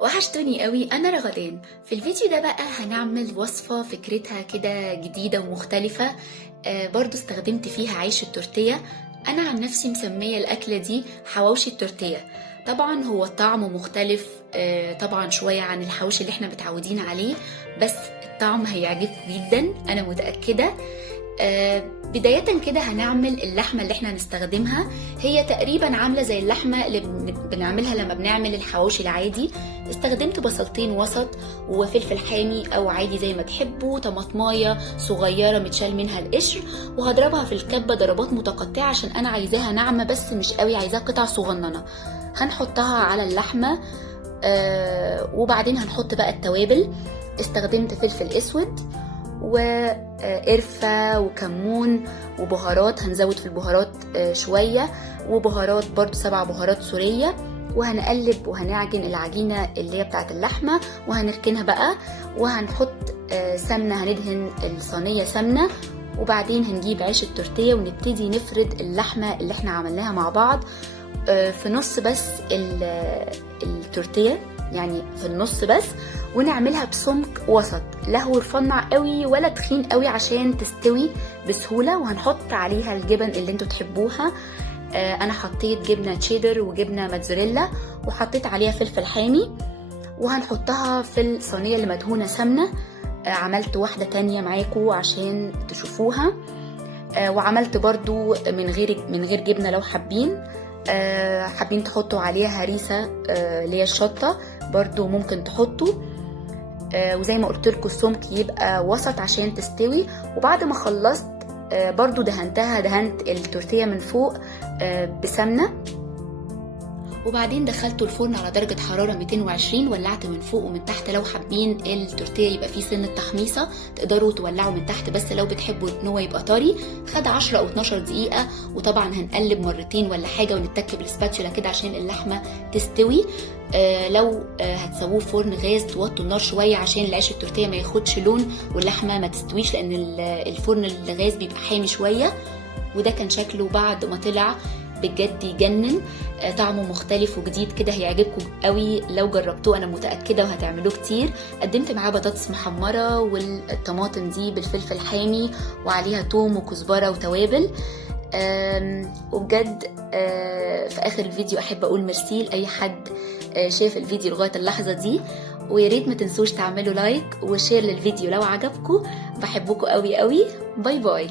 وحشتوني قوي. انا رغدان. في الفيديو ده بقى هنعمل وصفة فكرتها كده جديدة ومختلفة. برضو استخدمت فيها عيش التورتيه. انا عن نفسي مسمية الاكلة دي حواوشي التورتيه. طبعا هو الطعم مختلف طبعا شوية عن الحواوشي اللي احنا متعودين عليه، بس الطعم هيعجبكم جدا انا متأكدة. بداية كده هنعمل اللحمة اللي احنا هنستخدمها. هي تقريبا عاملة زي اللحمة اللي بنعملها لما بنعمل الحواوشي العادي. استخدمت بصلتين وسط وفلفل حامي او عادي زي ما تحبوا، طماطمايه صغيرة متشال منها القشر، وهضربها في الكبة ضربات متقطعة عشان انا عايزاها ناعمة بس مش قوي، عايزاها قطع صغننة. هنحطها على اللحمة وبعدين هنحط بقى التوابل. استخدمت فلفل اسود وقرفة وكمون وبهارات، هنزود في البهارات شوية، وبهارات برضو 7 بهارات سورية. وهنقلب وهنعجن العجينة اللي هي بتاعت اللحمة وهنركنها بقى، وهنحط سمنة، هندهن الصينية سمنة، وبعدين هنجيب عيش التورتيه ونبتدي نفرد اللحمة اللي احنا عملناها مع بعض في نص بس التورتيه، يعني في النص بس، ونعملها بسمك وسط، لا هو رفيع قوي ولا تخين قوي عشان تستوي بسهولة. وهنحط عليها الجبن اللي انتوا تحبوها. انا حطيت جبنة تشيدر وجبنة موتزاريلا وحطيت عليها فلفل حامي، وهنحطها في الصينية اللي مدهونة سمنة. عملت واحدة تانية معاكم عشان تشوفوها. وعملت برضو من غير جبنة لو حابين تحطوا عليها هريسة اللي هي الشطة برضو ممكن تحطوا. وزي ما قلت لكم السمك يبقى وسط عشان تستوي. وبعد ما خلصت برضو دهنت التورتيه من فوق بسمنه، وبعدين دخلته الفرن على درجة حرارة 220. ولعت من فوق ومن تحت، لو حابين التورتيه يبقى فيه سن التحميصة تقدروا تولعوا من تحت، بس لو بتحبوا ان هو يبقى طري. خد 10 او 12 دقيقة، وطبعا هنقلب مرتين ولا حاجة ونتك بالسباتشولا كده عشان اللحمة تستوي. لو هتسووه فرن غاز توطوا النار شوية عشان العيش التورتيه ما ياخدش لون واللحمة ما تستويش، لان الفرن الغاز بيبقى حامي شوية. وده كان شكله بعد ما طلع، بجد يجنن. طعمه مختلف وجديد كده، هيعجبكم قوي لو جربتوه، انا متاكده وهتعملوه كتير. قدمت معاه بطاطس محمره والطماطم دي بالفلفل حامي وعليها توم وكزبره وتوابل. وبجد في اخر الفيديو احب اقول ميرسي لاي حد شاف الفيديو لغايه اللحظه دي، ويا ريت ما تنسوش تعملوا لايك وشير للفيديو لو عجبكم. بحبكم قوي قوي. باي باي.